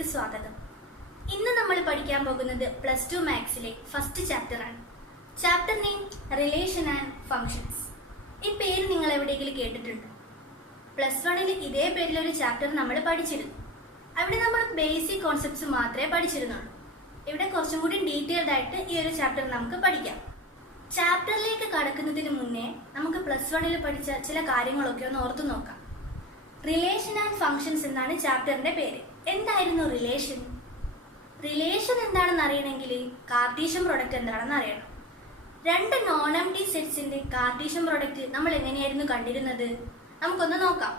വീഡിയോയിലേക്ക് സ്വാഗതം. ഇന്ന് നമ്മൾ പഠിക്കാൻ പോകുന്നത് +2 മാത്സിലെ ഫസ്റ്റ് ചാപ്റ്റർ ആണ്. Chapter name relation and functions. ഈ പേര് നിങ്ങൾ എവിടെയെങ്കിലും കേട്ടിട്ടുണ്ടോ? +1 ഇതേ പേരിലൊരു ചാപ്റ്റർ നമ്മൾ പഠിച്ചിരുന്നു. അവിടെ നമ്മൾ ബേസിക് കോൺസെപ്റ്റ്സ് മാത്രമേ പഠിച്ചിരുന്നുള്ളൂ. ഇവിടെ കുറച്ചും കൂടി ഡീറ്റെയിൽഡ് ആയിട്ട് ഈ ഒരു ചാപ്റ്റർ നമുക്ക് പഠിക്കാം. ചാപ്റ്ററിലേക്ക് കടക്കുന്നതിന് മുന്നേ നമുക്ക് +1 പഠിച്ച ചില കാര്യങ്ങളൊക്കെ ഒന്ന് ഓർത്തു നോക്കാം. റിലേഷൻ ആൻഡ് ഫങ്ഷൻസ് എന്നാണ് ചാപ്റ്ററിന്റെ പേര്. എന്തായിരുന്നു റിലേഷൻ? റിലേഷൻ എന്താണെന്ന് അറിയണമെങ്കിൽ കാർട്ടീഷ്യൻ പ്രൊഡക്റ്റ് എന്താണെന്ന് അറിയണം. രണ്ട് നോൺ എംപ്റ്റി സെറ്റ്സിന്റെ കാർട്ടീഷ്യൻ പ്രൊഡക്റ്റ് നമ്മൾ എങ്ങനെയായിരുന്നു കണ്ടിരുന്നത്? നമുക്കൊന്ന് നോക്കാം.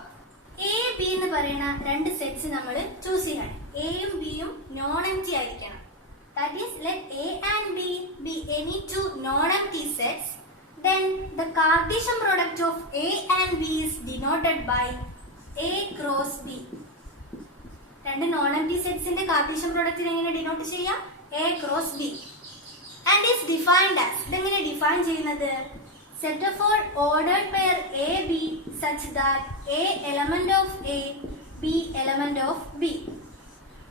എ ബി എന്ന് പറയുന്ന രണ്ട് സെറ്റ്സ് നമ്മൾ ചൂസ് ചെയ്യണം. എയും ബിയും നോൺ എംപ്റ്റി ആയിരിക്കണം. That is, let A and B be any two non-empty sets. Then the Cartesian product of A and B is denoted by A cross B. രണ്ട് non-empty sets ന്റെ Cartesian product എങ്ങനെ denote ചെയ്യാം? A cross B. And is defined as, ഇതെങ്ങനെ define ചെയ്യുന്നത്? Set of all ordered pair A B such that A element of A, B element of B.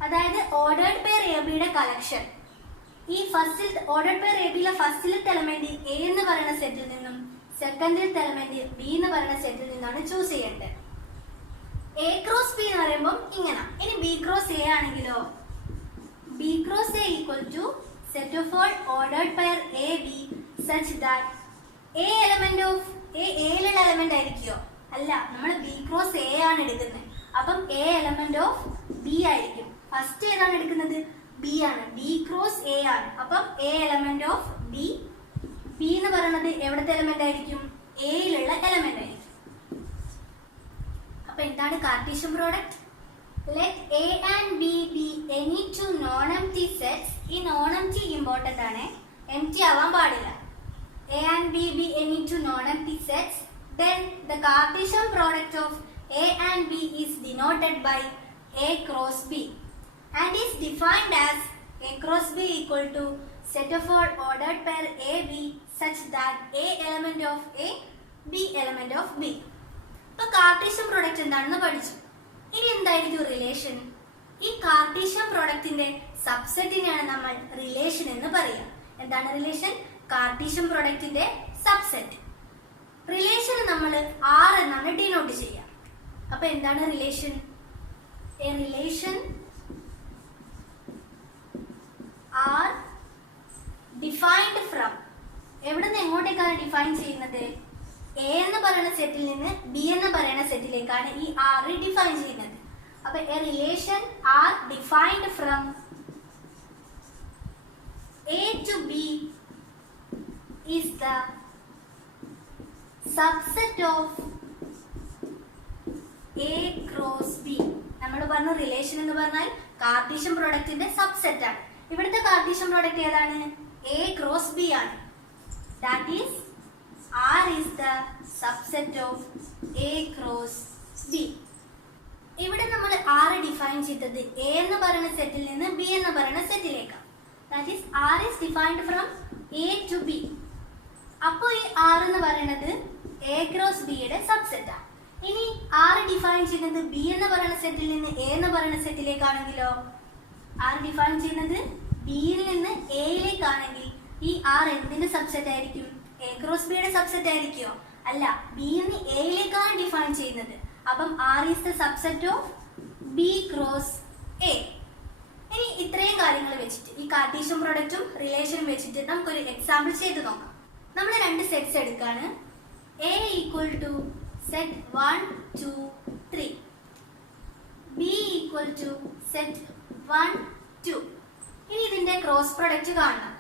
അതായത് ordered pair A ബിയുടെ collection ഈ ഫസ്റ്റിൽ ordered pair A ബിയിലെ ഫസ്റ്റിലത്തെ element A എന്ന് പറയുന്ന സെറ്റിൽ നിന്നും സെക്കൻഡിലത്തെ എലമെന്റ് ബി എന്ന് പറയുന്ന സെറ്റിൽ നിന്നാണ് ചൂസ് ചെയ്യേണ്ടത്. എ ക്രോസ് ബി എന്ന് പറയുമ്പോൾ ഇങ്ങനെ. ഇനി ബി ക്രോസ് എ ആണെങ്കിലോ B cross A equal to set of all ordered pair A B such that A element of എയിലുള്ള എലമെന്റ് ആയിരിക്കുമോ? അല്ല, നമ്മൾ ബി ക്രോസ് എ ആണ് എടുക്കുന്നത്. അപ്പം എ എലമെന്റ് ഓഫ് ബി ആയിരിക്കും. ഫസ്റ്റ് ഏതാണ് എടുക്കുന്നത്? ബി ആണ്. ബി ക്രോസ് എ ആണ്. അപ്പം A element of B. B എന്ന് പറയുന്നത് എവിടത്തെ എലമെന്റ് ആയിരിക്കും? എയിലുള്ള എലമെന്റ് ആയിരിക്കും. അപ്പൊ എന്താണ് Cartesian product? Let a and b be any two non empty sets. ഈ നോൺ എംപ്റ്റി ഇമ്പോർട്ടന്റ് ആണ്, എംപ്റ്റി ആവാൻ പാടില്ല. A and b be any two non empty sets. Then the Cartesian product of a and b is denoted by A cross B and is defined as A cross B equal to set of all ordered pair A B such that A element of A, B element of B. അപ്പോൾ Cartesian product എന്താണെന്ന് പഠിച്ചു. ഇനി എന്തായിരിക്കും relation? ഈ Cartesian പ്രോഡക്റ്റിന്റെ സബ്സെറ്റിനെയാണ് നമ്മൾ relation എന്ന് പറയുക. എന്താണ് റിലേഷൻ? കാർട്ടീഷ്യൻ പ്രോഡക്റ്റിന്റെ സബ്സെറ്റ്. റിലേഷൻ നമ്മൾ R എന്നാണ് ഡിനോട്ട് ചെയ്യുക. അപ്പൊ എന്താണ് relation? A relation are defined from, എവിടെ നിന്ന് എങ്ങോട്ടേക്കാണ് ഡിഫൈൻ ചെയ്യുന്നത്? എ എന്ന് പറയുന്ന സെറ്റിൽ നിന്ന് ബി എന്ന് പറയുന്ന സെറ്റിലേക്കാണ് ഈ ആർ ഡിഫൈൻ ചെയ്യുന്നത്. അപ്പൊ a relation R defined from A to B is the subset of A cross B. നമ്മൾ പറഞ്ഞു റിലേഷൻ എന്ന് പറഞ്ഞാൽ കാർട്ടീഷ്യൻ പ്രോഡക്റ്റിന്റെ സബ്സെറ്റ് ആണ്. ഇവിടുത്തെ കാർട്ടീഷ്യൻ പ്രോഡക്റ്റ് ഏതാണ്? എ ക്രോസ് ബി ആണ്. That is R is the subset of A cross B. ഇവിടെ നമ്മൾ ആർ ഡിഫൈൻ ചെയ്തത് എ എന്ന് പറയുന്ന സെറ്റിൽ നിന്ന് ബി എന്ന് പറയുന്ന സെറ്റിലേക്കാണ്. That is R is defined from A to B. അപ്പോൾ ഈ ആർ എന്ന് പറയുന്നത് എ ക്രോസ് ബിയുടെ സബ്സെറ്റ് ആണ്. ഇനി ആർ ഡിഫൈൻ ചെയ്യുന്നത് ബി എന്ന് പറയുന്ന സെറ്റിൽ നിന്ന് എ എന്ന് പറയുന്ന സെറ്റിലേക്കാണെങ്കിലോ ആർ ഡിഫൈൻ ചെയ്യുന്നത് ബിയിൽ നിന്ന് എയിലേക്കാണെങ്കിൽ ഈ ആർ എന്തിന്റെ സബ്സെറ്റ് ആയിരിക്കും? എ ക്രോസ് ബിയുടെ സബ്സെറ്റ് ആയിരിക്കുമോ? അല്ല, ബിയിൽ നിന്ന് എയിലേക്കാണ് ഡിഫൈൻ ചെയ്യുന്നത്. അപ്പം R is the subset of B cross A. ഇനി ഇത്രയും കാര്യങ്ങൾ വെച്ചിട്ട് ഈ കാർട്ടീഷ്യൻ പ്രോഡക്റ്റും റിലേഷനും വെച്ചിട്ട് നമുക്കൊരു എക്സാമ്പിൾ ചെയ്ത് നോക്കാം. നമ്മൾ രണ്ട് സെറ്റ്സ് എടുക്കാണ്. A equal to set 1 2 3, b equal to set 1 2. ഇനി ഇതിന്റെ ക്രോസ് പ്രൊഡക്റ്റ് കാണണം,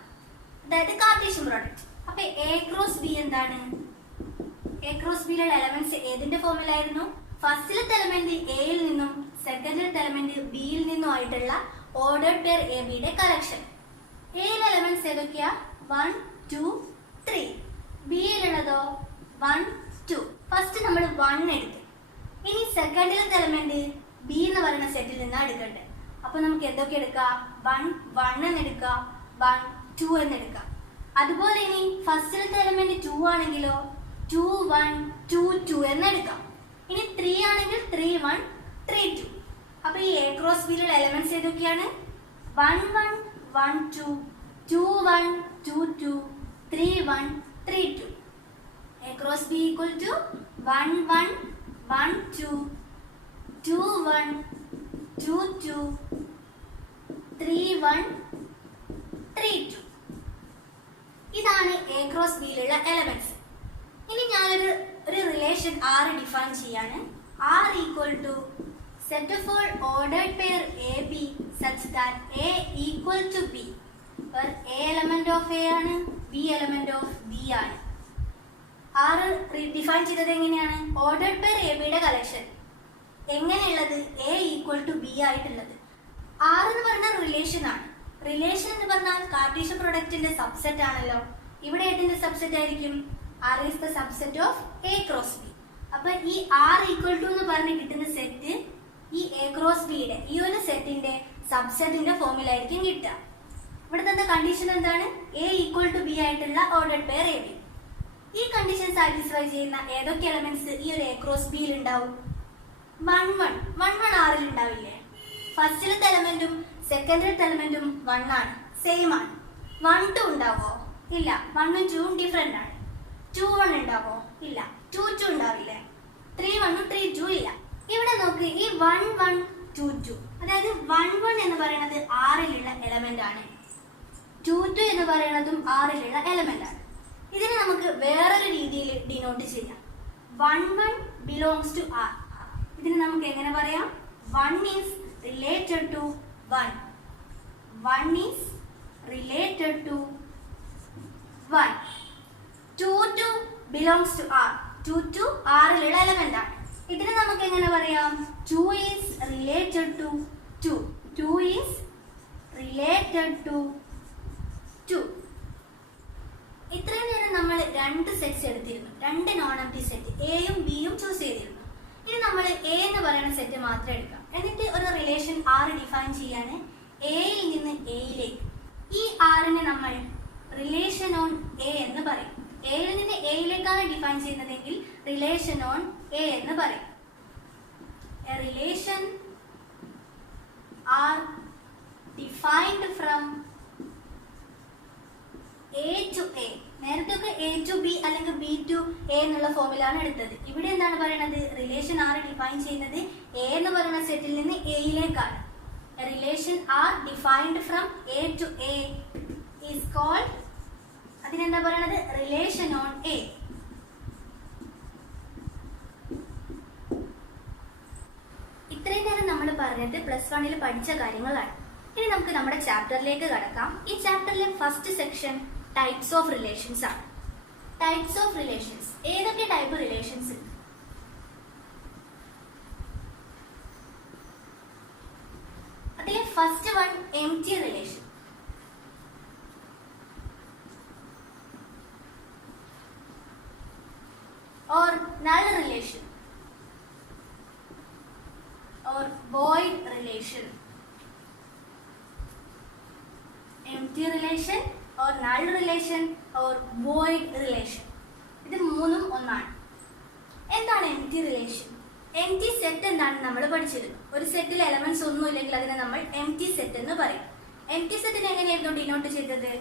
അതായത് കാർട്ടീഷ്യൻ പ്രൊഡക്റ്റ്. അപ്പൊ എ ക്രോസ് ബി എന്താണ്? എ ക്രോസ് ബിയിലുള്ള എലമെന്റ്സ് ഏതിന്റെ ഫോമിലായിരുന്നു? ഫസ്റ്റിലത്തെ എലമെന്റ് എയിൽ നിന്നും സെക്കൻഡിലത്തെ എലമെന്റ് ബിയിൽ നിന്നും ആയിട്ടുള്ള ഓർഡേർഡ് പെയർ എ ബിയുടെ കളക്ഷൻ. എയിലെ എലമെന്റ്സ് ഏതൊക്കെയാ? 1 2 3. ബിയിലുള്ളതോ 1 2. ഫസ്റ്റ് നമ്മൾ 1 എടുത്തു. ഇനി സെക്കൻഡിലത്തെ എലമെന്റ് ബി എന്ന് പറയുന്ന സെറ്റിൽ നിന്നാണ് എടുക്കേണ്ടത്. അപ്പൊ നമുക്ക് എന്തൊക്കെ എടുക്കാം? 1 1 എന്ന് എടുക്കാം, 1 2 എന്ന് എടുക്കാം. അതുപോലെ ഇനി ഫസ്റ്റിലത്തെ എലമെന്റ് 2 ആണെങ്കിലോ 2 1 2 2 എന്ന് എടുക്കാം. ഇനി 3 ആണെങ്കിൽ 3 1 3 2. അപ്പൊ ഈ എ ക്രോസ് ബിയിലുള്ള എലമെന്റ്സ് ഏതൊക്കെയാണ്? 1 1 1 2 2 1 2 2 3 1 3 2. A cross B equal to 1 1 1 2 2 1 2 2 3 1 3 2. ഇതാണ് എ ക്രോസ് ബിയിലുള്ള എലമെന്റ്സ്. ഇനി ഞാനൊരു റിലേഷൻ R ഡിഫൈൻ ചെയ്യാണ്. R equal to set of all ordered pair A B such that A equal to B, where A element of A ആണ്, B element of B ആണ്. R define ചെയ്തത് എങ്ങനെയാണ്? Ordered pair A ബിയുടെ collection എങ്ങനെയുള്ളത്? A equal to B ആയിട്ടുള്ളത്. R എന്ന് പറഞ്ഞാൽ relation ആണ്. റിലേഷൻ എന്ന് പറഞ്ഞാൽ കാർട്ടീഷ്യൻ പ്രൊഡക്റ്റിന്റെ സബ്സെറ്റ് ആണല്ലോ. ഇവിടെ ഏതിന്റെ സബ്സെറ്റ് ആയിരിക്കും? R is the subset of A cross B. അപ്പൊ ഈ R ഈക്വൽ ടു എന്ന് പറഞ്ഞ് കിട്ടുന്ന സെറ്റ് ഈ എ ക്രോസ് ബിയുടെ ഈ ഒരു സെറ്റിന്റെ സബ്സെറ്റിന്റെ ഫോമിലായിരിക്കും കിട്ടുക. ഇവിടെ തന്നെ കണ്ടീഷൻ എന്താണ്? എ ഈക്വൽ ടു ബി ആയിട്ടുള്ള ഓർഡേർഡ് പെയർ എ ബി. ഈ കണ്ടീഷൻ സാറ്റിസ്ഫൈ ചെയ്യുന്ന ഏതൊക്കെ എലമെന്റ്സ് ഈ ഒരു എ ക്രോസ് ബിയിൽ ഉണ്ടാവും? 1 1 1 1 ആറിൽ ഉണ്ടാവില്ലേ? ഫസ്റ്റിലത്തെ എലമെന്റും സെക്കൻഡിലത്തെ എലമെന്റും 1 ആണ്, സെയിം ആണ്. 1 2 ഉണ്ടാവോ? ഇല്ല. 1 ഉം 2 ഉം ഡിഫറെന്റ് ആണ്. 2 1 ഉണ്ടാവോ? ഇല്ല. 2 2 ഉണ്ടാവില്ലേ? 3 1 ഉം 3 2 ഇല്ല. ഇവിടെ നോക്ക്, ഈ 1 1 2 2, അതായത് 1 1 എന്ന് പറയുന്നത് ആറിലുള്ള എലമെന്റ് ആണ്. 2 2 എന്ന് പറയുന്നതും ആറിലുള്ള എലമെന്റ് ആണ്. ഇതിനെ നമുക്ക് വേറൊരു രീതിയിൽ ഡിനോട്ട് ചെയ്യാം. 1 1 ബിലോങ്സ് ടു R. ഇതിന് നമുക്ക് എങ്ങനെ പറയാം? 1 is related to 1. 1 is related to 1. 2 2 belongs to R. 2 2 ആറിലുള്ള എലമെന്റ് ആണ്. ഇതിന് നമുക്ക് എങ്ങനെ പറയാം? 2 is related to 2. 2 is related to 2. ഇത്രയും നേരം നമ്മൾ രണ്ട് സെറ്റ്സ് എടുത്തിരുന്നു, രണ്ട് നോൺ എംപ്റ്റി സെറ്റ്, എയും ബിയും ചൂസ് ചെയ്തിരുന്നു. ഇനി നമ്മൾ എ എന്ന് പറയുന്ന സെറ്റ് മാത്രം എടുക്കാം. എന്നിട്ട് ഒരു റിലേഷൻ R ഡിഫൈൻ ചെയ്യാണ് എയിൽ നിന്ന് എയിലേക്ക്. ഈ ആറിനെ നമ്മൾ റിലേഷൻ ഓൺ എ എന്ന് പറയും. എയിൽ നിന്ന് എയിലേക്കാണ് ഡിഫൈൻ ചെയ്യുന്നതെങ്കിൽ റിലേഷൻ ഓൺ എ എന്ന് പറയും. A relation R defined from A to A. നേരത്തെ ഒക്കെ A to B അല്ലെങ്കിൽ B to A എന്നുള്ള ഫോമിലാണ് എടുത്തത്. ഇവിടെ എന്താണ് പറയുന്നത്? റിലേഷൻ R ഡിഫൈൻ ചെയ്യുന്നത് A എന്ന് പറയുന്ന സെറ്റിൽ നിന്ന് എയിലേക്കാണ്. Relation R defined from A to A is called, അതിനെന്താ പറയുന്നത്? Relation on A. ഇത്രയും നേരം നമ്മൾ പറഞ്ഞത് +1 പഠിച്ച കാര്യങ്ങളാണ്. ഇനി നമുക്ക് നമ്മുടെ ചാപ്റ്ററിലേക്ക് കടക്കാം. ഈ ചാപ്റ്ററിലെ first section types of relations ആണ്. ടൈപ്സ് ഓഫ് റിലേഷൻസ്, ഏതൊക്കെ ടൈപ്പ് റിലേഷൻസ് ഉണ്ട്? അതിലെ first one empty relation. or null relation or void relation. Empty relation or null relation or void relation. ഇത് മൂന്നും ഒന്നാണ്. എന്താണ് എംപ്റ്റി റിലേഷൻ? എംപ്റ്റി സെറ്റ് എന്താണെന്ന് നമ്മൾ പഠിച്ചിരുന്നു. ഒരു സെറ്റിൽ എലമെന്റ്സ് ഒന്നും ഇല്ലെങ്കിൽ അതിനെ നമ്മൾ എംപ്റ്റി സെറ്റ് എന്ന് പറയും. എംപ്റ്റി സെറ്റിന് എങ്ങനെയായിരുന്നു ഡിനോട്ട് ചെയ്തത്?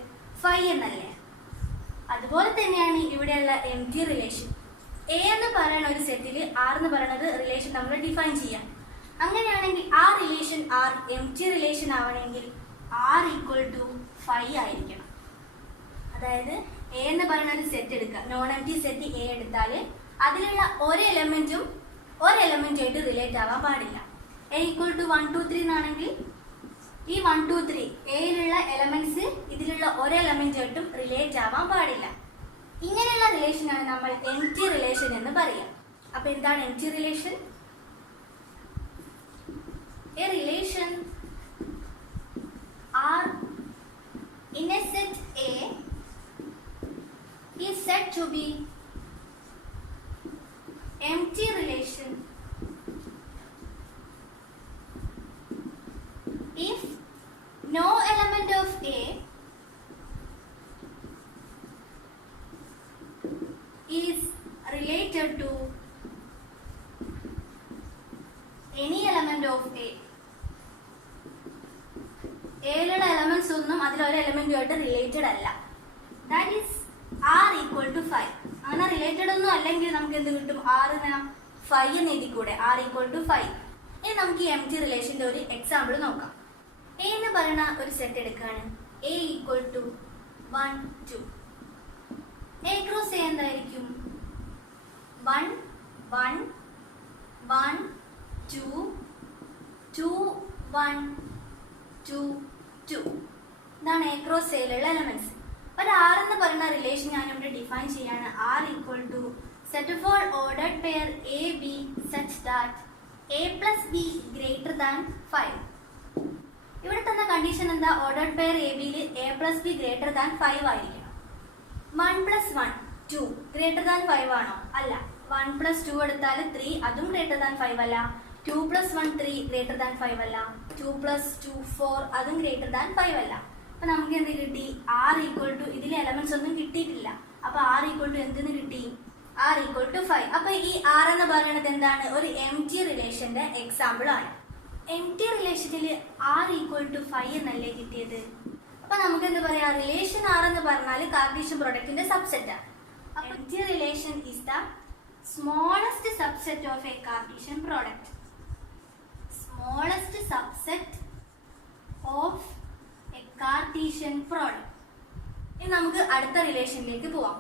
ഫൈ എന്നല്ലേ? അതുപോലെ തന്നെയാണ് ഇവിടെയുള്ള എംപ്റ്റി റിലേഷൻ. എ എന്ന് പറയുന്ന ഒരു സെറ്റിൽ ആർ എന്ന് പറയുന്നത് റിലേഷൻ നമ്മൾ ഡിഫൈൻ ചെയ്യാം. അങ്ങനെയാണെങ്കിൽ ആ റിലേഷൻ ആർ എംപ്റ്റി റിലേഷൻ ആവണമെങ്കിൽ ആർ ഈക്വൽ ടു ഫൈ ആയിരിക്കണം. അതായത് എ എന്ന് പറയുന്ന ഒരു സെറ്റ് എടുക്കുക, നോൺ എംപ്റ്റി സെറ്റ് എ എടുത്താൽ അതിലുള്ള ഒരു എലമെന്റുമായിട്ട് റിലേറ്റ് ആവാൻ പാടില്ല. എ ഈക്വൽ ടു 1 2 3 എന്നാണെങ്കിൽ ഈ 1 2 3 എയിലുള്ള എലമെന്റ്സ് ഇതിലുള്ള ഒരു എലമെന്റുമായിട്ടും റിലേറ്റ് ആവാൻ പാടില്ല. ഇങ്ങനെയുള്ള റിലേഷനാണ് നമ്മൾ എംപ്റ്റി റിലേഷൻ എന്ന് പറയാം. അപ്പൊ എന്താണ് empty relation? A relation R in a set A is said to be empty relation if no element of A is related to any element of A. ഒന്നും അതിലൊരു എലമെന്റുമായിട്ട് റിലേറ്റഡ് അല്ല. That is R equal to 5. അങ്ങനെ related ഒന്നും അല്ലെങ്കിൽ നമുക്ക് എന്ത് കിട്ടും? ആർ 5 എന്ന് എഴുതിക്കൂടെ? R equal to 5. ഇനി നമുക്ക് ഈ എംപ്റ്റി റിലേഷന്റെ ഒരു എക്സാമ്പിൾ നോക്കാം. എ എന്ന് പറയുന്ന ഒരു സെറ്റ് എടുക്കുകയാണ്. A equal to 1 2. A cross A എന്തായിരിക്കും? 1 1 1 2 2 1 2 2. ഇതാണ് എ ക്രോസ് എയിലുള്ള എലമെന്റ്സ്. ഒരു ആർ എന്ന് പറയുന്ന റിലേഷൻ ഞാൻ ഇവിടെ ഡിഫൈൻ ചെയ്യാണ്. R equal to set of all ordered pair A B such that a plus b greater than 5. ഇവിടെ തന്ന കണ്ടീഷൻ എന്താ? ഓർഡേർഡ് പെയർ എ ബിയിൽ a plus b greater than 5 ആയിരിക്കണം. 1 പ്ലസ് 1 2 ഗ്രേറ്റർ ദാൻ 5 ആണോ? അല്ല. 1 പ്ലസ് 2 എടുത്താൽ 3, അതും ഗ്രേറ്റർ ദാൻ 5 അല്ല. 2 പ്ലസ് 1 3 ഗ്രേറ്റർ ദാൻ 5 അല്ല. 2 പ്ലസ് 2 4 അതും ഗ്രേറ്റർ ദാൻ 5 അല്ല. അപ്പൊ നമുക്ക് എന്ത് കിട്ടി? ആർ ഈക്വൽ ടു, ഇതിലെ എലമെന്റ്സ് ഒന്നും കിട്ടിയിട്ടില്ല. അപ്പൊ ആർ ഈക്വൽ ടു എന്തിന് കിട്ടി? R equal to 5. അപ്പൊ ഈ ആർ എന്ന് പറയുന്നത് എന്താണ്? ഒരു എംപ്റ്റി റിലേഷന്റെ എക്സാമ്പിൾ ആണ്. എംപ്റ്റി റിലേഷനിൽ ആർ ഈക്വൽ ടു 5 എന്നല്ലേ കിട്ടിയത്? അപ്പൊ നമുക്ക് എന്ത് പറയാ? റിലേഷൻ ആർ എന്ന് പറഞ്ഞാൽ കാർട്ടീഷ്യൻ പ്രൊഡക്റ്റിന്റെ സബ്സെറ്റ് ആണ്. അപ്പൊ empty relation is the smallest subset of a Cartesian product. Smallest subset of a Cartesian product. ഇനി നമുക്ക് അടുത്ത റിലേഷനിലേക്ക് പോവാം.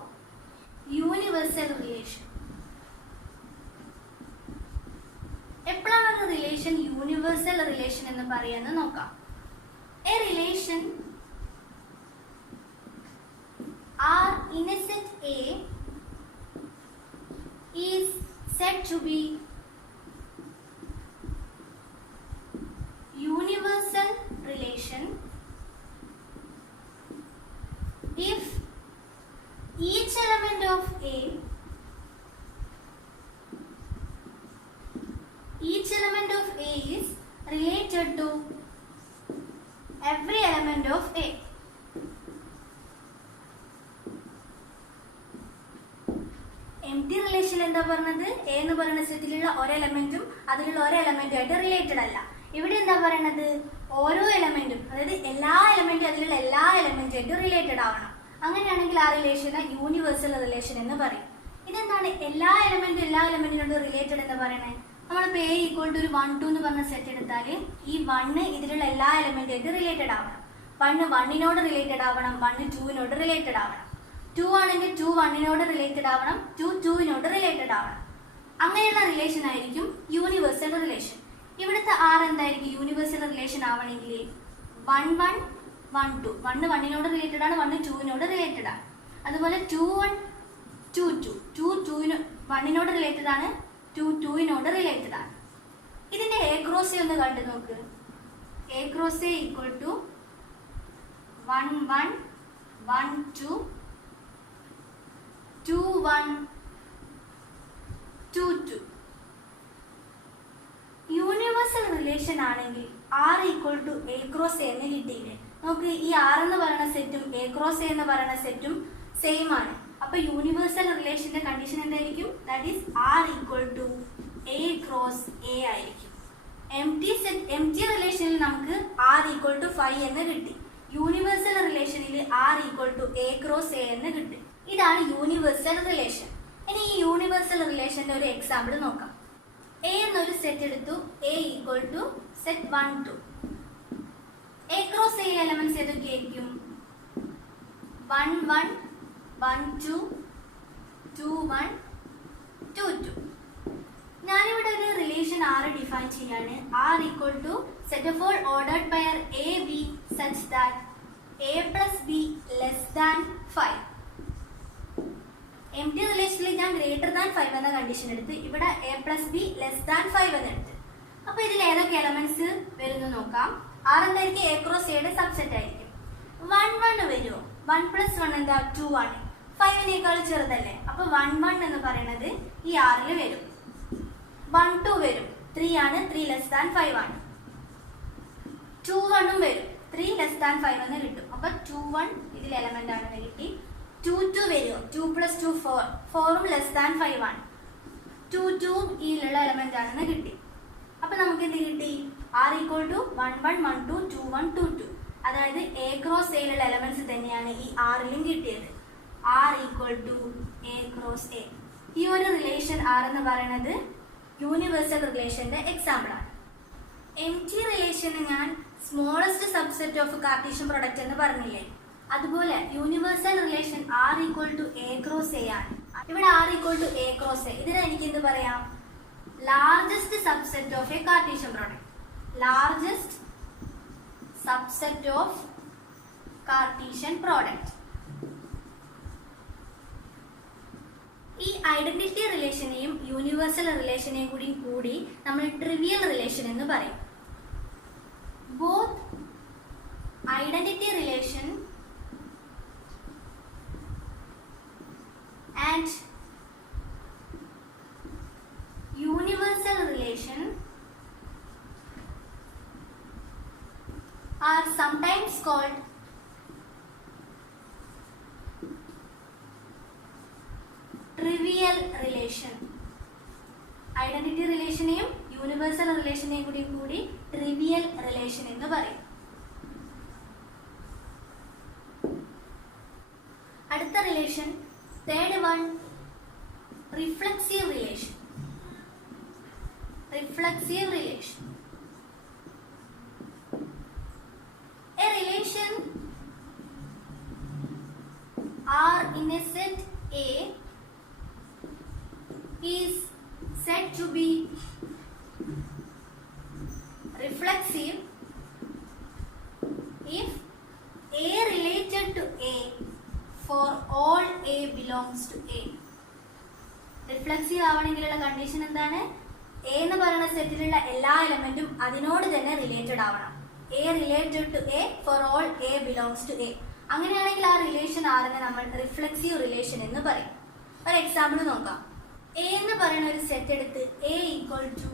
Universal relation. എപ്പോഴാണ് റിലേഷൻ യൂണിവേഴ്സൽ റിലേഷൻ എന്ന് പറയാന്ന് നോക്കാം. A relation R in a set A is said to be universal relation if each element of A is related to every element of A. Empty relation എന്താ പറഞ്ഞത്? A എന്ന് പറയുന്ന സെറ്റിലുള്ള ഒരു എലമെന്റും അതിലുള്ള ഒരു എലമെന്റുമായിട്ട് റിലേറ്റഡ് അല്ല. ഇവിടെ എന്താ പറയണത്? ഓരോ എലമെന്റും, അതായത് എല്ലാ എലമെന്റും അതിലുള്ള എല്ലാ എലമെന്റുമായിട്ട് റിലേറ്റഡ് ആവണം. അങ്ങനെയാണെങ്കിൽ ആ റിലേഷനെ യൂണിവേഴ്സൽ റിലേഷൻ എന്ന് പറയും. ഇതെന്താണ്? എല്ലാ എലമെന്റിനോട് റിലേറ്റഡ് എന്ന് പറയണേ. നമ്മളിപ്പോൾ എ ഈക്വൽ ടു ഒരു 1 2 എന്ന് പറഞ്ഞ സെറ്റ് എടുത്താൽ ഈ 1 ഇതിലുള്ള എല്ലാ എലമെന്റുമായിട്ട് റിലേറ്റഡ് ആവണം. 1 1 റിലേറ്റഡ് ആവണം, 1 2 റിലേറ്റഡ് ആവണം. 2 ആണെങ്കിൽ 2 1 റിലേറ്റഡ് ആവണം, 2 2 റിലേറ്റഡ് ആവണം. അങ്ങനെയുള്ള റിലേഷൻ ആയിരിക്കും യൂണിവേഴ്സൽ റിലേഷൻ. ഇവിടുത്തെ ആർ എന്തായിരിക്കും? യൂണിവേഴ്സൽ റിലേഷൻ ആവണമെങ്കിൽ 1 1 1 2. 1 1 റിലേറ്റഡ് ആണ്, 1 2 റിലേറ്റഡ് ആണ്. അതുപോലെ 2 1 2 2. 2 2 1 റിലേറ്റഡ് ആണ്, 2 2 റിലേറ്റഡ് ആണ്. ഇതിന്റെ എ ക്രോസ് എ ഒന്ന് കണ്ടു നോക്ക്. A cross A equal to 1 1 1 2 2 1 2 2. Universal relation ആണെങ്കിൽ R equal to A cross A എന്ന് കിട്ടിയില്ലേ? നമുക്ക് ഈ ആർ എന്ന് പറയുന്ന സെറ്റും എ ക്രോസ് എ എന്ന് പറയുന്ന സെറ്റും സെയിം ആണ്. അപ്പൊ യൂണിവേഴ്സൽ റിലേഷന്റെ കണ്ടീഷൻ എന്തായിരിക്കും? That is R equal to A cross A ആയിരിക്കും. എംപ്റ്റി റിലേഷനിൽ നമുക്ക് ആർ ഈക്വൽ ടു 5 എന്ന് കിട്ടി. യൂണിവേഴ്സൽ റിലേഷനിൽ R equal to A cross A എന്ന് കിട്ടി. ഇതാണ് യൂണിവേഴ്സൽ റിലേഷൻ. ഇനി ഈ യൂണിവേഴ്സൽ റിലേഷന്റെ ഒരു എക്സാമ്പിൾ നോക്കാം. എ എന്നൊരു സെറ്റ് എടുത്തു. A equal to set 1 2. A cross A elements ഏതൊക്കെയായിരിക്കും? 1 1 1 2 2 1 2 2. ഞാനിവിടെ ഒരു റിലേഷൻ ആർ ഡിഫൈൻ ചെയ്യാണ്. R equal to set of all ordered pair A B such that a plus b less than 5. Empty റിലേഷനിൽ ഞാൻ greater than 5 എന്ന condition എടുത്ത് ഇവിടെ a plus b less than 5 എന്ന് എടുത്ത്. അപ്പൊ ഇതിൽ ഏതൊക്കെ എലമെന്റ്സ് വരുന്നു നോക്കാം. ആർ എന്തായിരിക്കും? എ ക്രോസ് എയുടെ സബ്സെറ്റ് ആയിരിക്കും. 1 1 വരുമോ? 1 പ്ലസ് 1 എന്താ? 2 ആണ്. 5നേക്കാൾ ചെറുതല്ലേ? അപ്പൊ 1 1 എന്ന് പറയുന്നത് ഈ ആറിൽ വരും. 1 2 വരും. 3 ആണ്. 3 ലെസ് ദാൻ 5 ആണ്. 2 1 വരും. 3 ലെസ് ദാൻ 5 എന്ന് കിട്ടും. അപ്പൊ 2 1 ഇതിൽ എലമെന്റ് ആണെന്ന് കിട്ടി. 2 2 വരുമോ? 2 പ്ലസ് 2 4. 4ഉം ലെസ് ദാൻ 5 ആണ്. 2 2 ഇതിലുള്ള എലമെന്റ് ആണെന്ന് കിട്ടി. അപ്പൊ നമുക്ക് എന്ത് കിട്ടി? R equal to 1 1 1 2 2 1 2 2. അതായത് എ ക്രോസ് എയിലുള്ള എലമെന്റ്സ് തന്നെയാണ് ഈ ആറിലും കിട്ടിയത്. R equal to A cross A. ഈ ഒരു റിലേഷൻ ആർ എന്ന് പറയുന്നത് യൂണിവേഴ്സൽ റിലേഷന്റെ എക്സാമ്പിൾ ആണ്. എം ടി റിലേഷന് ഞാൻ smallest subset of Cartesian product എന്ന് പറഞ്ഞില്ലേ, അതുപോലെ universal relation R equal to A cross A ആണ്. ഇവിടെ R equal to A cross A, ഇതിനെ എനിക്ക് എന്ത് പറയാം, largest subset of a Cartesian product. Largest subset of Cartesian product. ഈ ഐഡന്റിറ്റി റിലേഷനെയും യൂണിവേഴ്സൽ റിലേഷനെയും കൂടി നമ്മൾ ട്രിവിയൽ റിലേഷൻ എന്ന് പറയും. Both identity relation and universal relation are sometimes called trivial relation. Identity റിലേഷനെയും യൂണിവേഴ്സൽ റിലേഷനെയും കൂടി ട്രിവിയൽ റിലേഷൻ എന്ന് പറയും. അടുത്ത relation, third one, reflexive relation. Reflexive relation. A relation R in a set A is said to be reflexive if A related to A for all A belongs to A. Reflexive ആവണമെങ്കിലുള്ള condition എന്താണ്? A എന്ന് പറയുന്ന സെറ്റിലുള്ള എല്ലാ എലമെന്റും അതിനോട് തന്നെ related ആവണം. A related to A for all A belongs to A. അങ്ങനെയാണെങ്കിൽ ആ റിലേഷൻ ആറിനെ നമ്മൾ റിഫ്ലക്സീവ് റിലേഷൻ എന്ന് പറയും. ഒരു എക്സാമ്പിൾ നോക്കാം. എ എന്ന് പറയുന്ന ഒരു സെറ്റ് എടുത്ത് എ ഈക്വൽ ടു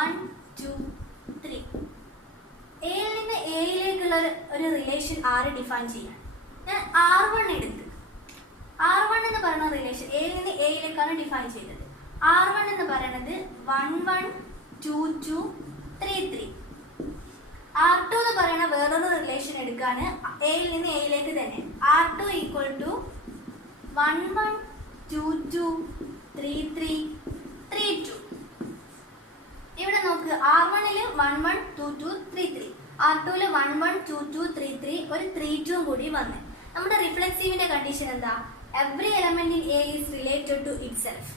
1 2 3. എയിൽ നിന്ന് എയിലേക്കുള്ള ഒരു റിലേഷൻ ആറ് ഡിഫൈൻ ചെയ്യാം. ഞാൻ R1 എടുത്ത്, R1 എന്ന് പറയുന്ന റിലേഷൻ എയിൽ നിന്ന് എയിലേക്കാണ് ഡിഫൈൻ ചെയ്തത്. R1 എന്ന് പറയുന്നത് 1 1 2 2 3 3. R2 എന്ന് പറയുന്ന വേറൊരു റിലേഷൻ എടുക്കാണ് എയിൽ നിന്ന് എയിലേക്ക് തന്നെ. R2 equal to 1 1 2 2 3 3 3 2. ഇവിടെ നോക്ക്, R1ല് 1 1 2 2 3 3, R2ല് 1 1 2 2 3 3, ഒരു 3 2 കൂടി വന്ന്. നമ്മുടെ റിഫ്ലെക്സീവിന്റെ കണ്ടീഷൻ എന്താ? Every element in A is related to itself.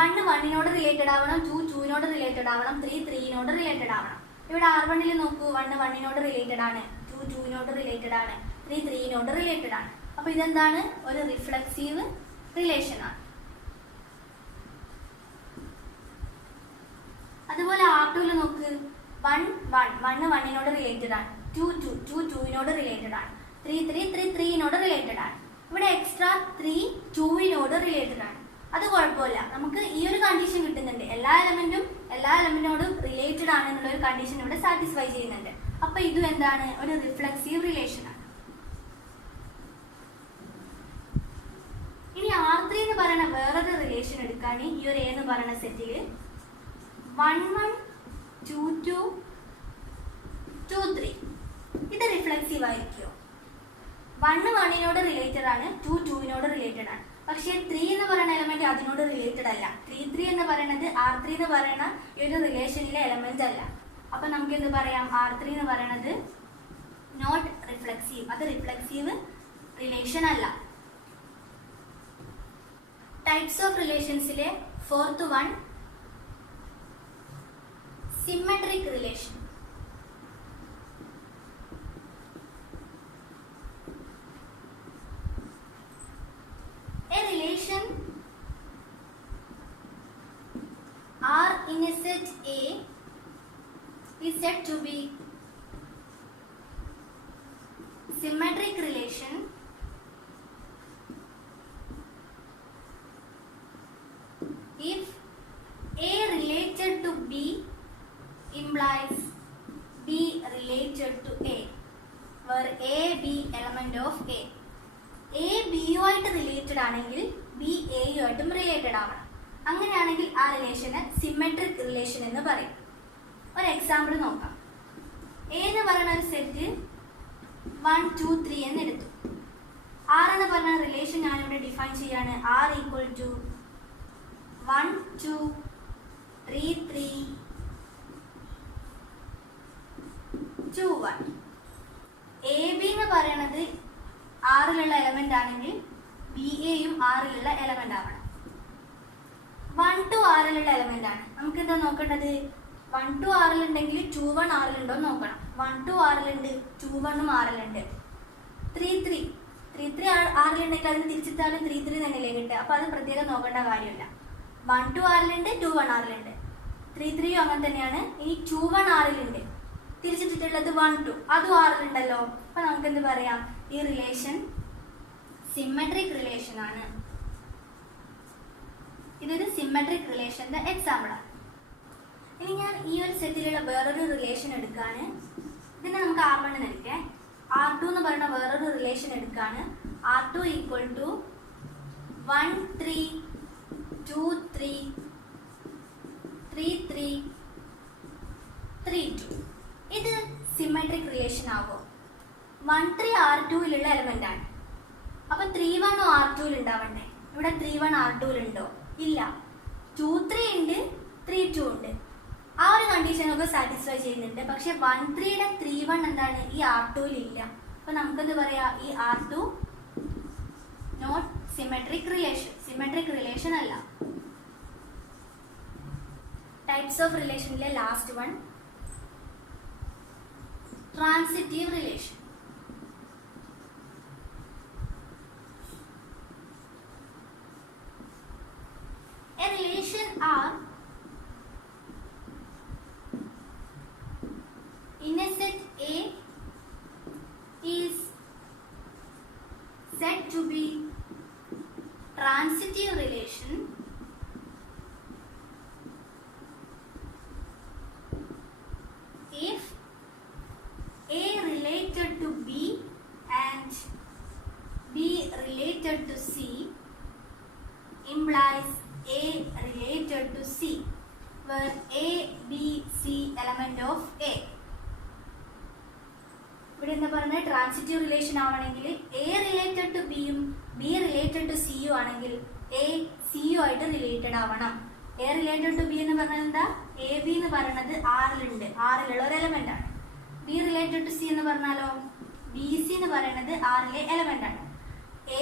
1 1നോട് റിലേറ്റഡ് ആവണം, 2 2നോട് റിലേറ്റഡ് ആവണം, 3 3നോട് റിലേറ്റഡ് ആവണം. ഇവിടെ R1ൽ നോക്കൂ, 1 1നോട് റിലേറ്റഡ് ആണ്, 2 2നോട് റിലേറ്റഡ് ആണ്, 3 3നോട് റിലേറ്റഡ് ആണ്. അപ്പൊ ഇതെന്താണ്? ഒരു റിഫ്ലെക്സീവ് റിലേഷൻ ആണ്. അതുപോലെ R2ൽ നോക്ക്, 1 1 1നോട് റിലേറ്റഡ് ആണ്, 2 2 2നോട് റിലേറ്റഡ് ആണ്, 3 3 3നോട് റിലേറ്റഡ് ആണ്. ഇവിടെ എക്സ്ട്രാ 3 2നോട് റിലേറ്റഡ് ആണ്. അത് കുഴപ്പമില്ല, നമുക്ക് ഈ ഒരു കണ്ടീഷൻ കിട്ടുന്നുണ്ട്. എല്ലാ എലമെന്റിനോടും റിലേറ്റഡ് ആണ് എന്നുള്ള ഒരു കണ്ടീഷൻ ഇവിടെ സാറ്റിസ്ഫൈ ചെയ്യുന്നുണ്ട്. അപ്പൊ ഇതും എന്താണ്? ഒരു റിഫ്ലെക്സീവ് റിലേഷൻ ആണ്. ഇനി R3 എന്ന് പറയുന്ന വേറൊരു റിലേഷൻ എടുക്കാൻ ഈ ഒരു എ എന്ന് പറയുന്ന സെറ്റില് 1 1 2 2 2 3. ഇത് റിഫ്ലെക്സീവ് ആയിരിക്കുമോ? 1 1നോട് റിലേറ്റഡ് ആണ്, 2 2നോട് റിലേറ്റഡ് ആണ്. പക്ഷേ 3 എന്ന് പറയുന്ന എലമെന്റ് അതിനോട് റിലേറ്റഡ് അല്ല. 3 3 എന്ന് പറയുന്നത് R3 എന്ന് പറയുന്ന ഈ ഒരു റിലേഷനിലെ എലമെന്റ് അല്ല. അപ്പൊ നമുക്ക് എന്ത് പറയാം? R3 എന്ന് പറയുന്നത് നോട്ട് റിഫ്ലെക്സീവ്, അത് റിഫ്ലെക്സീവ് റിലേഷൻ അല്ല. ടൈപ്സ് ഓഫ് റിലേഷൻസിലെ 4th one, symmetric relation. A relation R in a set A is said to be symmetric relation if A related to B implies B related to A, where A B element of A. A ബിയുമായിട്ട് related ആണെങ്കിൽ B എയുമായിട്ടും related ആവണം. അങ്ങനെയാണെങ്കിൽ ആ റിലേഷന് symmetric relation എന്ന് പറയും. ഒരു example നോക്കാം. എ എന്ന് പറയുന്ന ഒരു സെറ്റ് 1 2 3 എന്ന് എടുത്തു. ആർ എന്ന് പറഞ്ഞ റിലേഷൻ ഞാനിവിടെ ഡിഫൈൻ ചെയ്യാണ്. R equal to 1 2 3 3 2 1. A b എന്ന് പറയുന്നത് ആറിലുള്ള എലമെന്റ് ആണെങ്കിൽ ബി എയും ആറിലുള്ള എലമെന്റ് ആവണം. 1 2 ആറിലുള്ള എലമെന്റ് ആണ്. നമുക്ക് എന്താ നോക്കേണ്ടത്? 1 2 ആറിലുണ്ടെങ്കിൽ 2 1 ആറിലുണ്ടോ എന്ന് നോക്കണം. 1 2 ആറിലുണ്ട്, 2 1 ആറിലുണ്ട്. 3 3 3 3 ആറിലുണ്ടെങ്കിൽ അതിന് തിരിച്ചിട്ടാലും 3 3 തന്നെയല്ലേ കിട്ടുക. അപ്പൊ അത് പ്രത്യേകം നോക്കേണ്ട കാര്യമില്ല. 1 2 ആറിലുണ്ട്, 2 1 ആറിലുണ്ട്. 3 3 അങ്ങനെ തന്നെയാണ്. ഇനി 2 1 ആറിലുണ്ട്, തിരിച്ചിട്ടിട്ടുള്ളത് 1 2 അതും ആറിലുണ്ടല്ലോ. അപ്പൊ നമുക്ക് എന്ത് പറയാം? ഈ റിലേഷൻ സിമെട്രിക് റിലേഷൻ ആണ്. ഇതൊരു സിമെട്രിക് റിലേഷന്റെ എക്സാമ്പിൾ ആണ്. ഇനി ഞാൻ ഈ ഒരു സെറ്റിലുള്ള വേറൊരു റിലേഷൻ എടുക്കാണ്. ഇതിനെ നമുക്ക് R1 എന്ന് എടുക്കേ. R2 എന്ന് പറയുന്ന വേറൊരു റിലേഷൻ എടുക്കാണ്. R2 equal to 1 3 2 3 3 3 3 2. ഇത് സിമെട്രിക് റിലേഷൻ ആകുമോ? 1 3 R2ലുള്ള എലമെന്റ് ആണ്. അപ്പൊ 3 1 R2ൽ ഉണ്ടാവണ്ടേ? ഇവിടെ 3 1 R2ൽ ഉണ്ടോ? ഇല്ല. 2 3 ഉണ്ട്, 3 2 ഉണ്ട്. ആ ഒരു കണ്ടീഷൻ ഒക്കെ സാറ്റിസ്ഫൈ ചെയ്യുന്നുണ്ട്. പക്ഷെ 1 3യുടെ 3 1 എന്താണ്? ഈ R2ൽ ഇല്ല. അപ്പൊ നമുക്കെന്ത് പറയാ? ഈ R2 not symmetric relation, symmetric relation അല്ല. ടൈപ്സ് ഓഫ് റിലേഷനിലെ last one, transitive relation. A relation R in a set A is said to be transitive relation if A related to B and B related to C implies A related to C, where A, B, C element of A. ഇവിടെ എന്താ പറയുന്നത്? Transitive relation ആവണമെങ്കിൽ A related to ബിയും B related to സിയും ആണെങ്കിൽ A സിയും ആയിട്ട് related ആവണം. A റിലേറ്റഡ് ടു ബി എന്ന് പറഞ്ഞത് എന്താ? എ ബി എന്ന് പറയുന്നത് ആറിലുണ്ട്, ആറിലുള്ള ഒരു എലമെന്റ് ആണ്. B റിലേറ്റഡ് ടു സി എന്ന് പറഞ്ഞാലോ ബി സി എന്ന് പറയുന്നത് ആറിലെ എലമെന്റ് ആണ്.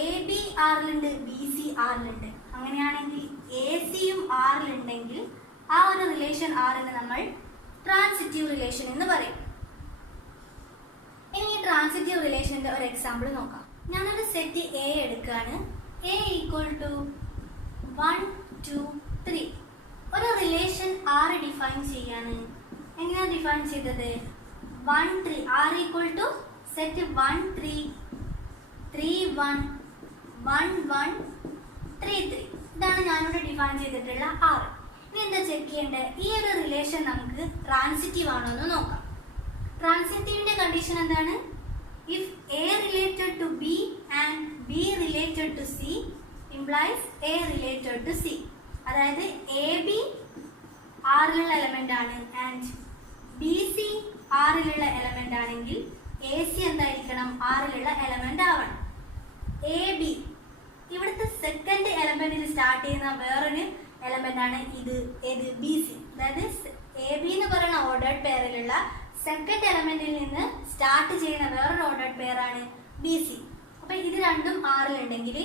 എ ബി ആറിലുണ്ട്, ബി സി ആറിലുണ്ട്. അങ്ങനെയാണെങ്കിൽ എ സിയും ആറിലുണ്ടെങ്കിൽ ആ ഒരു റിലേഷൻ ആറിന് നമ്മൾ ട്രാൻസിറ്റീവ് റിലേഷൻ എന്ന് പറയും. ഇനി ഈ ട്രാൻസിറ്റീവ് റിലേഷന്റെ ഒരു എക്സാമ്പിൾ നോക്കാം. ഞാനൊരു സെറ്റ് എ എടുക്കുകയാണ്. A equal to 1 2 3. ഒരു റിലേഷൻ ആർ ഡിഫൈൻ ചെയ്യാണ്. എങ്ങനെയാണ് ഡിഫൈൻ ചെയ്തത്? 1 3 ആർ ഈക്വൽ ടു സെറ്റ് 1 3 3 1 1 1 3 3. ഇതാണ് ഞാനിവിടെ ഡിഫൈൻ ചെയ്തിട്ടുള്ള ആർ. ഇനി എന്താ ചെക്ക് ചെയ്യേണ്ടത്? ഈ ഒരു റിലേഷൻ നമുക്ക് ട്രാൻസിറ്റീവ് ആണോ എന്ന് നോക്കാം. ട്രാൻസിറ്റീവിന്റെ കണ്ടീഷൻ എന്താണ്? If a related to B and B related to c implies A related to c. അതായത് എ ബി ആറിലുള്ള എലമെന്റ് ആണ് ആൻഡ് ബി സി ആറിലുള്ള എലമെന്റ് ആണെങ്കിൽ എ സി എന്തായിരിക്കണം? ആറിലുള്ള എലമെന്റ് ആവണം. എ ബി ഇവിടുത്തെ സെക്കൻഡ് എലമെന്റിൽ സ്റ്റാർട്ട് ചെയ്യുന്ന വേറൊരു എലമെന്റ് ആണ് ഇത്. ഏത്? B c. അതായത് എ ബി എന്ന് പറയുന്ന ഓർഡേർഡ് പെയറിലുള്ള സെക്കൻഡ് എലമെന്റിൽ നിന്ന് സ്റ്റാർട്ട് ചെയ്യുന്ന വേറൊരു ഓർഡേർഡ് പെയർ ആണ് ബി സി. അപ്പൊ ഇത് രണ്ടും ആറിലുണ്ടെങ്കിൽ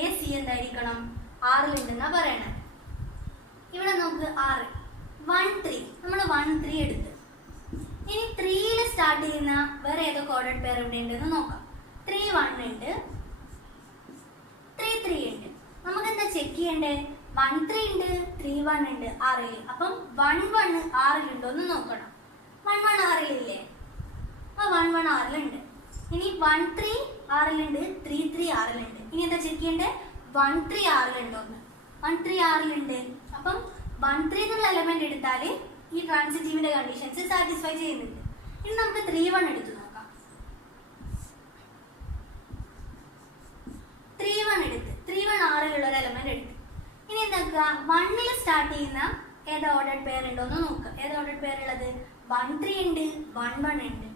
എ സി എന്തായിരിക്കണം? ആറിലുണ്ടെന്നാ പറയണത്. ഇവിടെ നോക്ക് 6 1 3. നമ്മൾ 1 3 എടുത്ത് ഇനി 3യിൽ സ്റ്റാർട്ട് ചെയ്യുന്ന വേറെ ഏതൊക്കെ ഓർഡേർഡ് പെയർ ഇവിടെ ഉണ്ടെന്ന് നോക്കാം. 3 1 ഉണ്ട്, 3 3 ഉണ്ട്. നമുക്ക് എന്താ ചെക്ക് ചെയ്യണ്ടേ? 1 3 ഉണ്ട്, 3 1 ഉണ്ട് ആറിൽ. അപ്പം 1 1 ആറിലുണ്ടോ എന്ന് നോക്കണം. 1 1 ആറിലില്ലേ? ആ 1 1 ആറിലുണ്ട്. ഇനി 1 3 ആറിലുണ്ട്, 3 3 ആറിലുണ്ട്. ഇനി എന്താ ചെക്ക് ചെയ്യണ്ടേ? 1 3 ആറിലുണ്ടോ എന്ന്. 1 3 ആറിലുണ്ട്. അപ്പം 1 3 എന്നുള്ള എലമെന്റ് എടുത്താൽ ഈ ട്രാൻസിറ്റീവിന്റെ കണ്ടീഷൻസ് സാറ്റിസ്ഫൈ ചെയ്യുന്നുണ്ട്. ഇനി നമുക്ക് 3 1 എടുത്തു നോക്കാം. 3 1 എടുത്ത് 3 1 ആറിലുള്ള ഒരു എലമെന്റ് എടുത്ത് ഇനി എന്താക്കുക? 1ൽ സ്റ്റാർട്ട് ചെയ്യുന്ന ഏത് ഓർഡേർഡ് പെയർ ഉണ്ടോ എന്ന് നോക്കുക. ഏത് ഓർഡേർഡ് പെയർ ഉള്ളത്? 1 3 ഉണ്ട്, 1 1 ഉണ്ട്.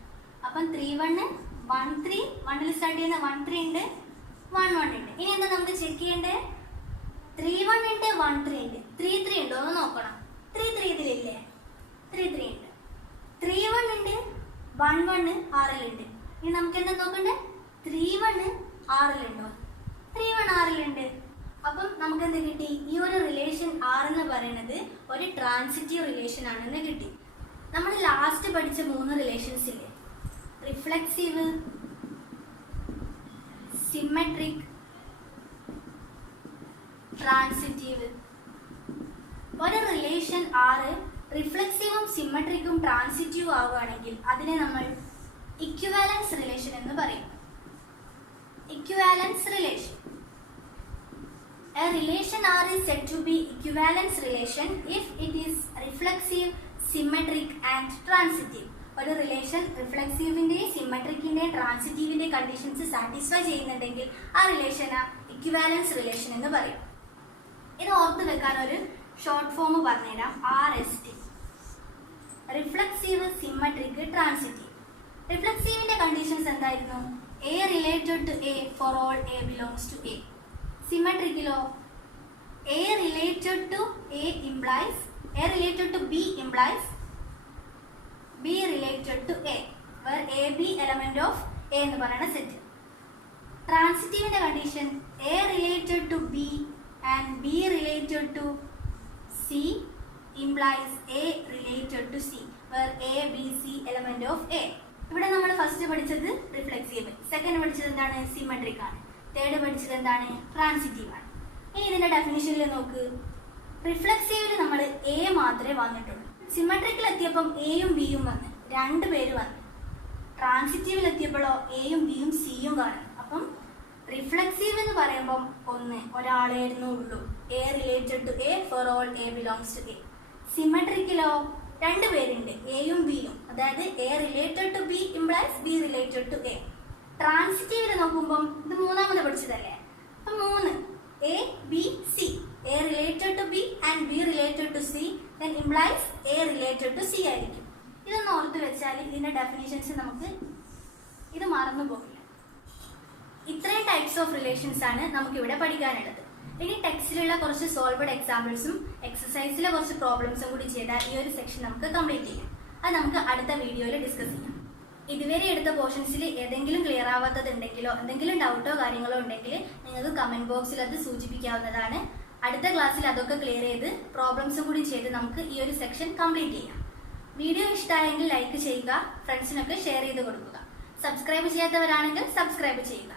അപ്പം 3 1 1 3 1 സ്റ്റാർട്ട് ചെയ്യുന്ന 1 3 ഉണ്ട് 1 1 ഉണ്ട്. ഇനി എന്താ നമുക്ക് ചെക്ക് ചെയ്യേണ്ടേ? 3 1 ഉണ്ട് 1 3 ഉണ്ട് 3 3 ഉണ്ടോ എന്ന് നോക്കണം. 3 3 ഇതിലില്ലേ? 3 3 ഉണ്ട്. 3 1 ഉണ്ട് 1 1 ആറിലുണ്ട്. ഇനി നമുക്ക് എന്താ നോക്കണ്ടേ? 3 1 ആറിലുണ്ടോ? 3 1 ആറിലുണ്ട്. അപ്പം നമുക്ക് എന്ത് കിട്ടി? ഈ ഒരു റിലേഷൻ ആർ എന്ന് പറയുന്നത് ഒരു ട്രാൻസിറ്റീവ് റിലേഷൻ ആണെന്ന് കിട്ടി. നമ്മൾ ലാസ്റ്റ് പഠിച്ച 3 റിലേഷൻസ് ഇല്ലേ? Reflexive, symmetric, transitive. ഒരു റിലേഷൻ ആറ് റിഫ്ലെക്സീവും സിമെട്രിക്കും ട്രാൻസിറ്റീവും ആവുകയാണെങ്കിൽ അതിനെ നമ്മൾ ഇക്വിവാലൻസ് റിലേഷൻ എന്ന് പറയും. Equivalence relation. A relation R is said to be equivalence relation if it is reflexive, symmetric and transitive. ഒരു റിലേഷൻ റിഫ്ലെക്സീവിന്റെയും സിമെട്രിക്കിന്റെയും ട്രാൻസിറ്റീവിന്റെയും കണ്ടീഷൻസ് സാറ്റിസ്ഫൈ ചെയ്യുന്നുണ്ടെങ്കിൽ ആ റിലേഷന് ഇക്വിവാലൻസ് റിലേഷൻ എന്ന് പറയും. ഇത് ഓർത്ത് വെക്കാൻ ഒരു ഷോർട്ട് ഫോം പറഞ്ഞുതരാം. RST. Reflexive, symmetric, transitive. റിഫ്ലെക്സീവിന്റെ കണ്ടീഷൻസ് എന്തായിരുന്നു? A related to A for all A belongs to A. സിമെട്രിക്കിലോ A related to A implies A related to B implies B related to A, where AB element of A എന്ന് പറയുന്ന സെറ്റ്. ട്രാൻസിറ്റീവിന്റെ condition A related to B and B related to C implies A related to C, where A, B, C element of A. ഇവിടെ നമ്മൾ first പഠിച്ചത് reflexive, second പഠിച്ചത് എന്താണ്? Symmetric ആണ്. തേർഡ് പഠിച്ചത് എന്താണ്? ട്രാൻസിറ്റീവ് ആണ്. ഇനി ഇതിന്റെ ഡെഫിനിഷനിൽ നോക്ക്. റിഫ്ലെക്സീവിൽ നമ്മൾ എ മാത്രമേ വന്നിട്ടുള്ളൂ. സിമെട്രിക്കിൽ എത്തിയപ്പം എയും ബിയും വന്ന്, 2 പേര് വന്നു. ട്രാൻസിറ്റീവിൽ എത്തിയപ്പോഴോ എയും ബിയും സിയും കാണുന്നു. അപ്പം റിഫ്ലെക്സീവ് എന്ന് പറയുമ്പം ഒരാളായിരുന്നു ഉള്ളൂ. A related to A for all A belongs to A. സിമെട്രിക്കിലോ 2 പേരുണ്ട്, എയും ബിയും. അതായത് A related to B implies B related to A. ട്രാൻസിറ്റീവിൽ നോക്കുമ്പം ഇത് മൂന്നാമത് പഠിച്ചതല്ലേ? അപ്പം 3 A B C. A related to B and B related to C then implies A related to C ആയിരിക്കും. ഇതൊന്ന് ഓർത്ത് വെച്ചാൽ ഇതിന്റെ ഡെഫിനിഷൻസ് നമുക്ക് ഇത് മറന്നു പോകില്ല. ഇത്രയും ടൈപ്സ് ഓഫ് റിലേഷൻസ് ആണ് നമുക്കിവിടെ പഠിക്കാനുള്ളത്. ഇനി ടെക്സ്റ്റിലുള്ള കുറച്ച് സോൾവഡ് എക്സാമ്പിൾസും എക്സസൈസിലെ കുറച്ച് പ്രോബ്ലംസും കൂടി ചെയ്താൽ ഈ ഒരു സെക്ഷൻ നമുക്ക് കംപ്ലീറ്റ് ചെയ്യാം. അത് നമുക്ക് അടുത്ത വീഡിയോയിൽ ഡിസ്കസ് ചെയ്യാം. ഇതുവരെ എടുത്ത പോർഷൻസിൽ ഏതെങ്കിലും ക്ലിയർ ആവാത്തതുണ്ടെങ്കിലോ എന്തെങ്കിലും ഡൗട്ടോ കാര്യങ്ങളോ ഉണ്ടെങ്കിൽ നിങ്ങൾക്ക് കമന്റ് ബോക്സിൽ അത് സൂചിപ്പിക്കാവുന്നതാണ്. അടുത്ത ക്ലാസ്സിൽ അതൊക്കെ ക്ലിയർ ചെയ്ത് പ്രോബ്ലംസും കൂടി ചെയ്ത് നമുക്ക് ഈ ഒരു സെക്ഷൻ കംപ്ലീറ്റ് ചെയ്യാം. വീഡിയോ ഇഷ്ടമായെങ്കിൽ ലൈക്ക് ചെയ്യുക, ഫ്രണ്ട്സിനൊക്കെ ഷെയർ ചെയ്ത് കൊടുക്കുക. സബ്സ്ക്രൈബ് ചെയ്യാത്തവരാണെങ്കിൽ സബ്സ്ക്രൈബ് ചെയ്യുക.